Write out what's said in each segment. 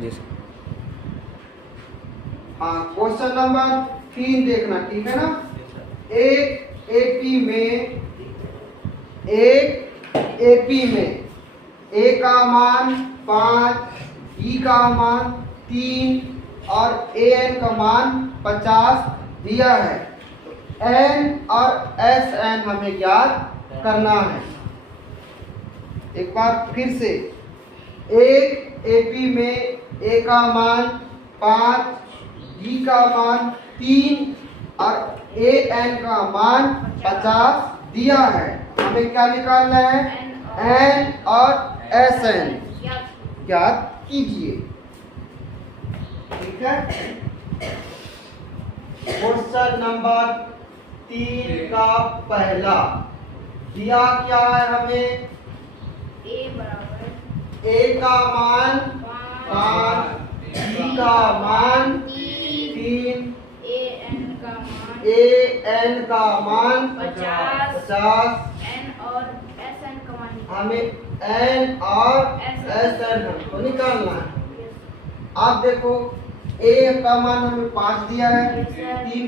जी sir. हाँ, question number 3 देखना, ठीक है ना। एक एपी में ए का मान 5, बी का मान 3 और ए एन का मान 50 दिया है। एन और एस एन हमें ज्ञात करना है। एक बार फिर से, एक एपी में ए का मान 5, बी का मान 3 और ए एन का मान 50 दिया है। हमें क्या निकालना है? एन और एस एन ज्ञात कीजिए, ठीक है। क्वेश्चन नंबर 3 का पहला दिया क्या है हमें? ए का मान 5, बी का मान 3, ए एन का मान 50, हमें एन और एस एन को निकालना है। आप देखो, ए का मान हमें 5 दिया है, डी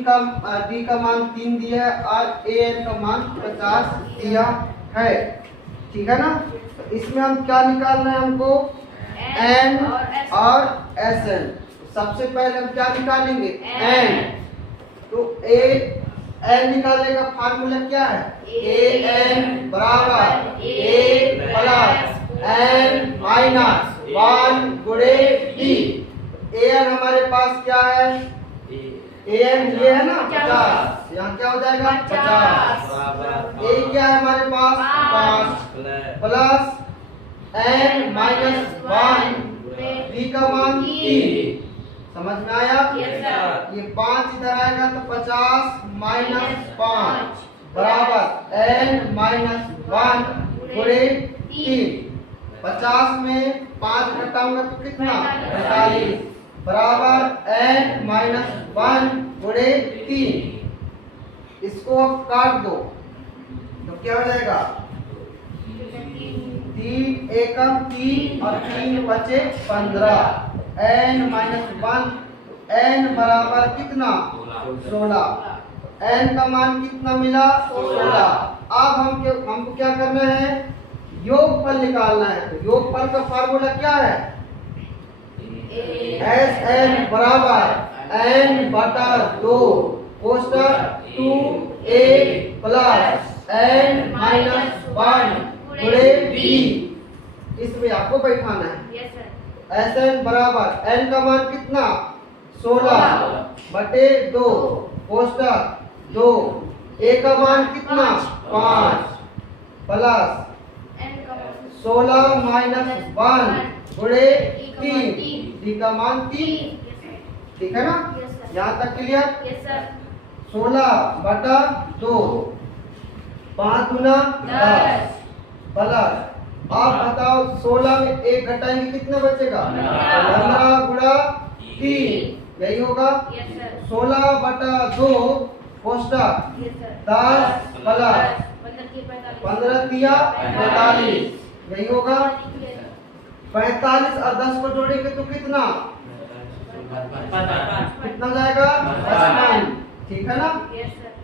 का मान 3 दिया है और ए एन का मान 50 दिया है, ठीक है ना। तो इसमें हम क्या निकालना है हमको? एन और एस एन। सबसे पहले हम क्या निकालेंगे? एन। तो एन निकालने का फार्मूला क्या है? ए एन बराबर ए प्लस एन माइनस 1 गुणे डी। ए एन हमारे पास क्या है? ए एन ये है ना 50, यहाँ क्या हो जाएगा? 50। ए क्या है हमारे पास? 5 प्लस एन माइनस 1, डी का मान 3। समझ में आया? ये 5 इधर आएगा तो 50 माइनस 5 बराबर एन माइनस 1 गुणे 3। 50 में 5 घटाऊंगा तो कितना? 45 बराबर एन माइनस 1 गुणे 3। इसको अब काट दो तो क्या हो जाएगा? 3 एकम 3 और 3 बचे 15। एन माइनस 1, एन बराबर कितना? 16। एन का मान कितना मिला? 16। अब हमको क्या करना है? योगफल निकालना है। तो योगफल का फार्मूला क्या है? एस एन बराबर एन बटा 2 कोष्टक 2a प्लस एन माइनस 1 गुणे डी। इसमें आपको बैठाना है। एस एन बराबर एन का मान कितना? 16 बटे 2 कोष्टक 2, ए का मान कितना? 5 प्लस 16 माइनस 1 गुणे 3, डी का मान 3, ठीक है ना। यहाँ तक क्लियर? 16 बटा 2, 5 गुना 10 प्लस, आप बताओ 16 में 1 घटाएंगे कितना बचेगा? 15 गुणा 3, यही होगा। 16 बटा 2 कोष्टक 10 प्लस 15 दिया 45, यही होगा। 45 और 10 को जोड़ेंगे तो कितना जाएगा? 55, ठीक है ना।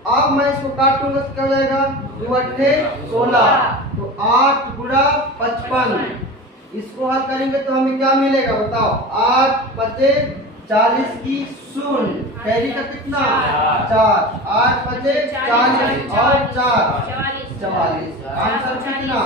अब मैं इसको काटूंगा तो क्या हो जाएगा? 2 अट्ठे 16, तो 8 गुणा 55। इसको हल करेंगे तो हमें क्या मिलेगा बताओ? 8 बचे 40 की 0, कैरी का कितना? 4। 8 बचे 40 और 4 44। आंसर कितना?